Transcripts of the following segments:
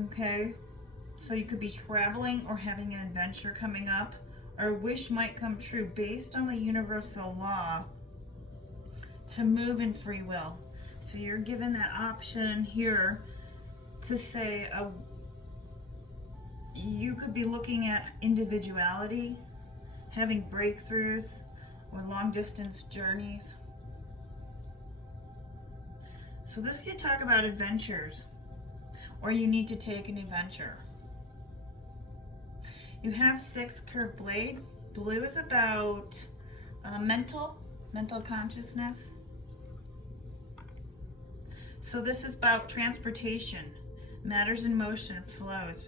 Okay, so you could be traveling or having an adventure coming up, or a wish might come true based on the universal law to move in free will. So you're given that option here to say you could be looking at individuality, having breakthroughs, or long distance journeys. So this could talk about adventures, or you need to take an adventure. You have 6 curved blade. Blue is about mental consciousness. So this is about transportation, matters in motion, flows.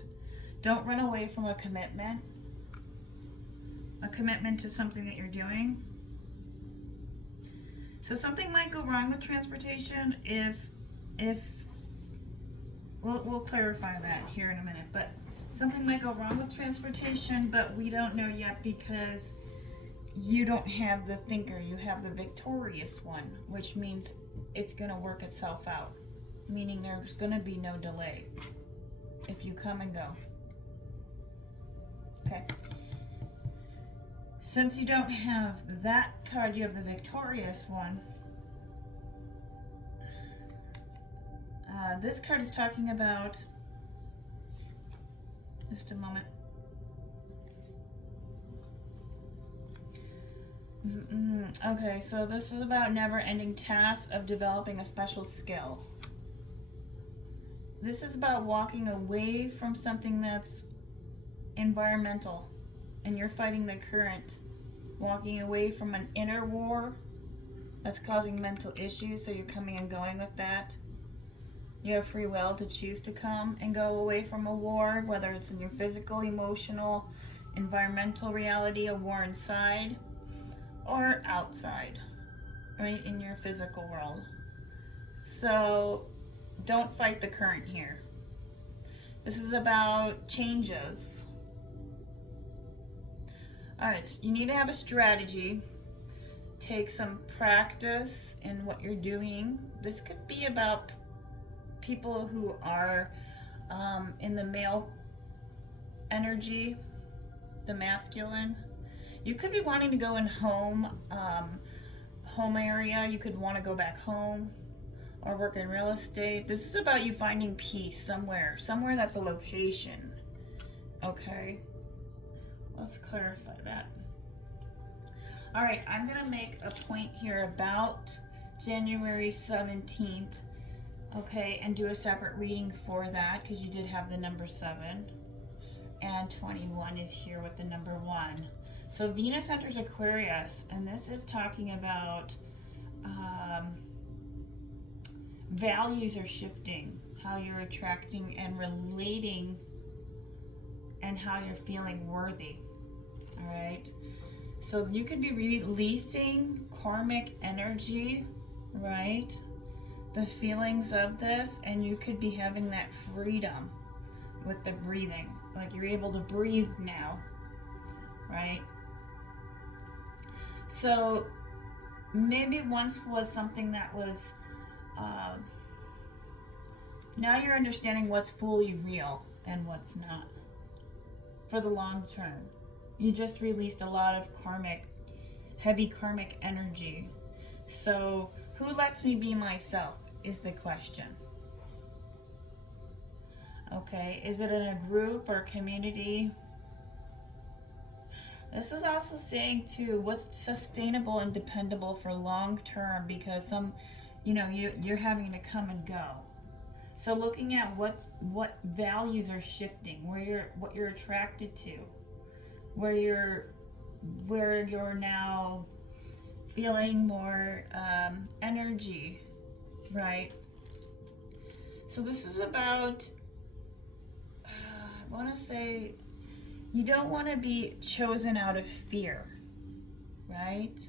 Don't run away from a commitment to something that you're doing. So something might go wrong with transportation if we'll clarify that here in a minute, but something might go wrong with transportation, but we don't know yet because you don't have the thinker, you have the victorious one, which means it's going to work itself out, meaning there's going to be no delay if you come and go. Okay. Since you don't have that card, you have the victorious one. This card is talking about, just a moment. Okay, so this is about never-ending tasks of developing a special skill. This is about walking away from something that's environmental, and you're fighting the current. Walking away from an inner war that's causing mental issues, so you're coming and going with that. You have free will to choose to come and go away from a war, whether it's in your physical, emotional, environmental reality, a war inside, or outside, right, in your physical world. So don't fight the current here. This is about changes. All right, so you need to have a strategy. Take some practice in what you're doing. This could be about people who are in the male energy, the masculine. You could be wanting to go in home area. You could want to go back home or work in real estate. This is about you finding peace somewhere that's a location. Okay, let's clarify that. All right, I'm gonna make a point here about January 17th, okay, and do a separate reading for that because you did have the number 7, and 21 is here with the number 1. So Venus enters Aquarius, and this is talking about values are shifting, how you're attracting and relating, and how you're feeling worthy. All right, so you could be releasing karmic energy, right? The feelings of this, and you could be having that freedom with the breathing, like you're able to breathe now, right? So maybe once was something that was now you're understanding what's fully real and what's not for the long term. You just released a lot of heavy karmic energy. So who lets me be myself is the question. Okay, is it in a group or community? This is also saying too, what's sustainable and dependable for long term, because you're having to come and go. So looking at what values are shifting, what you're attracted to, where you're now feeling more energy, right? So this is about, I want to say, you don't want to be chosen out of fear, right?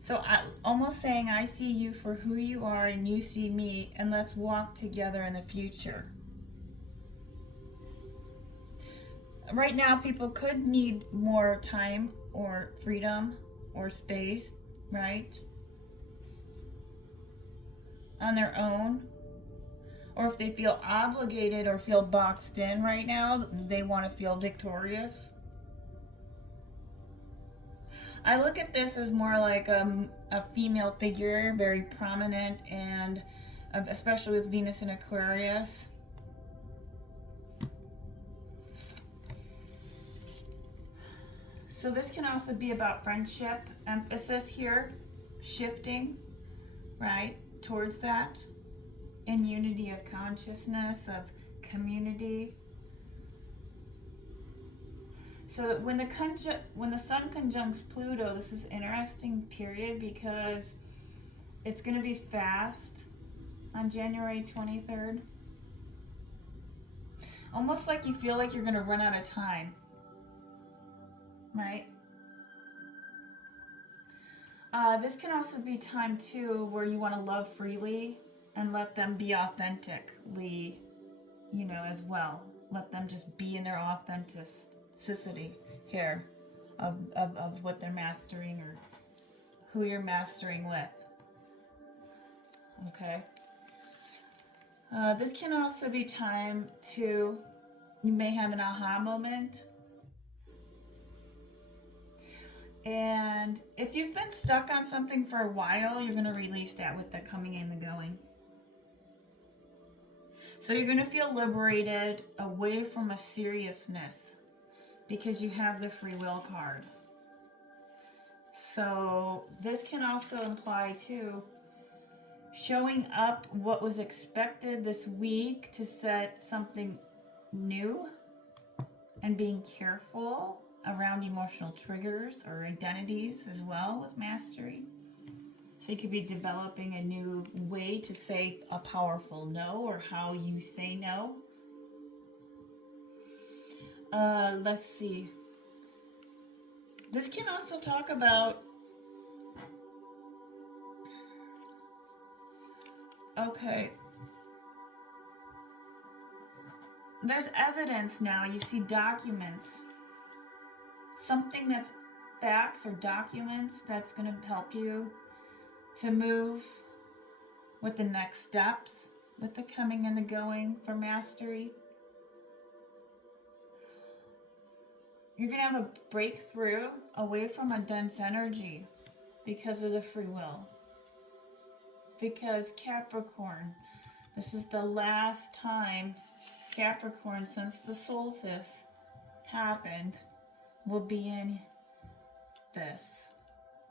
So almost saying, I see you for who you are and you see me, and let's walk together in the future. Right now, people could need more time or freedom or space, right? On their own. or if they feel obligated or feel boxed in right now, they want to feel victorious. I look at this as more like a female figure, very prominent, and especially with Venus in Aquarius. So this can also be about friendship, emphasis here, shifting, right, towards that, in unity of consciousness, of community. So when the Sun conjuncts Pluto, this is an interesting period because it's going to be fast on January 23rd. Almost like you feel like you're going to run out of time, right? This can also be time too where you want to love freely and let them be authentically, as well. Let them just be in their authenticity here of what they're mastering or who you're mastering with. Okay. This can also be time to, you may have an aha moment. And if you've been stuck on something for a while, you're going to release that with the coming and the going. So you're going to feel liberated away from a seriousness because you have the free will card. So this can also imply too, showing up what was expected this week to set something new and being careful around emotional triggers or identities as well with mastery. So you could be developing a new way to say a powerful no or how you say no. Let's see. This can also talk about, okay, there's evidence now. You see documents. Something that's facts or documents that's going to help you to move with the next steps, with the coming and the going for mastery. You're going to have a breakthrough away from a dense energy because of the free will. Because Capricorn, this is the last time Capricorn since the solstice happened will be in this.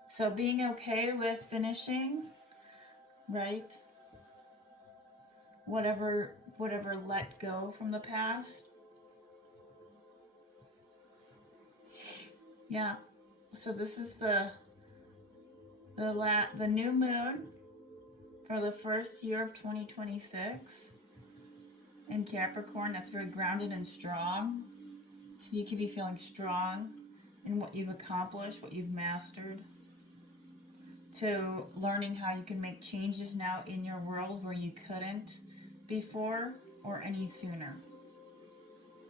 So being okay with finishing, right? Whatever let go from the past. Yeah. So this is the new moon for the first year of 2026 in Capricorn. That's very grounded and strong. So you could be feeling strong in what you've accomplished, what you've mastered, to learning how you can make changes now in your world where you couldn't before or any sooner.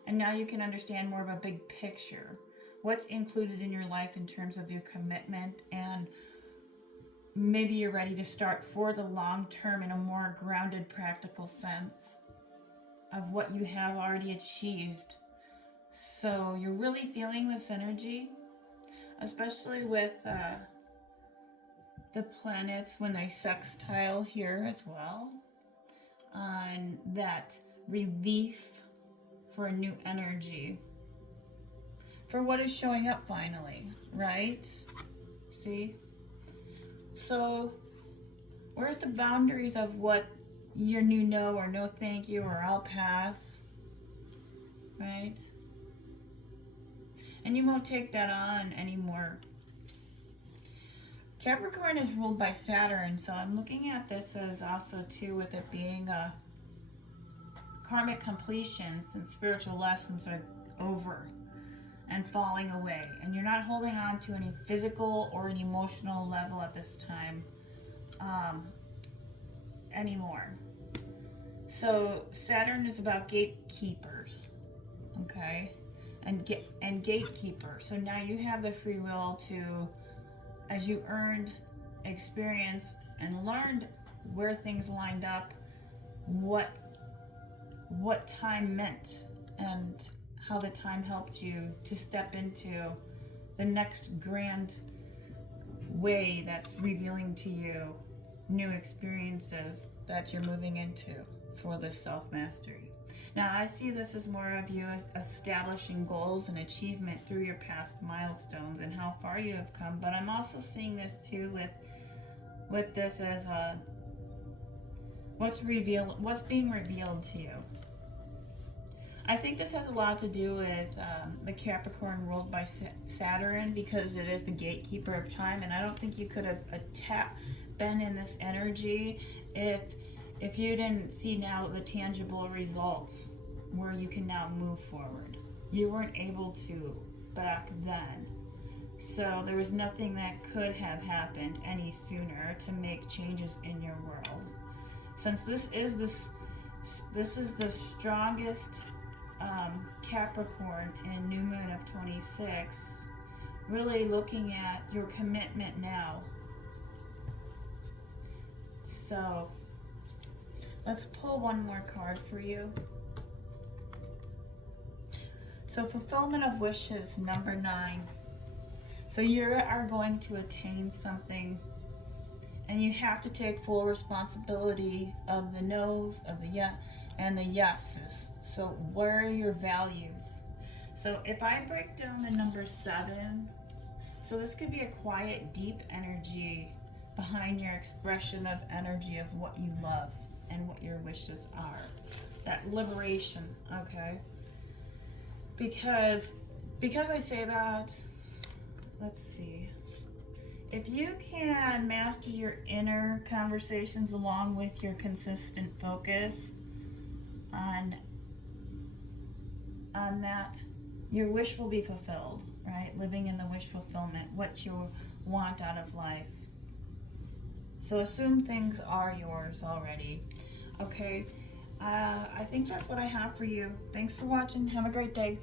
And now you can understand more of a big picture. What's included in your life in terms of your commitment, and maybe you're ready to start for the long term in a more grounded, practical sense of what you have already achieved. So you're really feeling this energy, especially with the planets when they sextile here as well, on that relief for a new energy, for what is showing up finally, right? See? So where's the boundaries of what your new no or no thank you or I'll pass, right? And you won't take that on anymore. Capricorn is ruled by Saturn, so I'm looking at this as also too with it being a karmic completion, since spiritual lessons are over and falling away, and you're not holding on to any physical or an emotional level at this time anymore. So Saturn is about gatekeepers, okay, and gatekeeper. So now you have the free will to, as you earned experience and learned where things lined up, what what time meant and how the time helped you to step into the next grand way that's revealing to you new experiences that you're moving into for this self-mastery. Now, I see this as more of you establishing goals and achievement through your past milestones and how far you have come, but I'm also seeing this too with this as what's being revealed to you. I think this has a lot to do with the Capricorn ruled by Saturn, because it is the gatekeeper of time, and I don't think you could have been in this energy if you didn't see now the tangible results where you can now move forward. You weren't able to back then. So there was nothing that could have happened any sooner to make changes in your world. Since this is the strongest Capricorn in new moon of 26, really looking at your commitment now. So let's pull one more card for you. So fulfillment of wishes, number 9. So you are going to attain something, and you have to take full responsibility of the no's, of the yes, and the yeses. So where are your values? So if I break down the number 7, so this could be a quiet, deep energy behind your expression of energy of what you love and what your wishes are. That liberation, okay? Because I say that, let's see. If you can master your inner conversations along with your consistent focus on that, your wish will be fulfilled, right? Living in the wish fulfillment, what you want out of life. So assume things are yours already. Okay, I think that's what I have for you. Thanks for watching. Have a great day.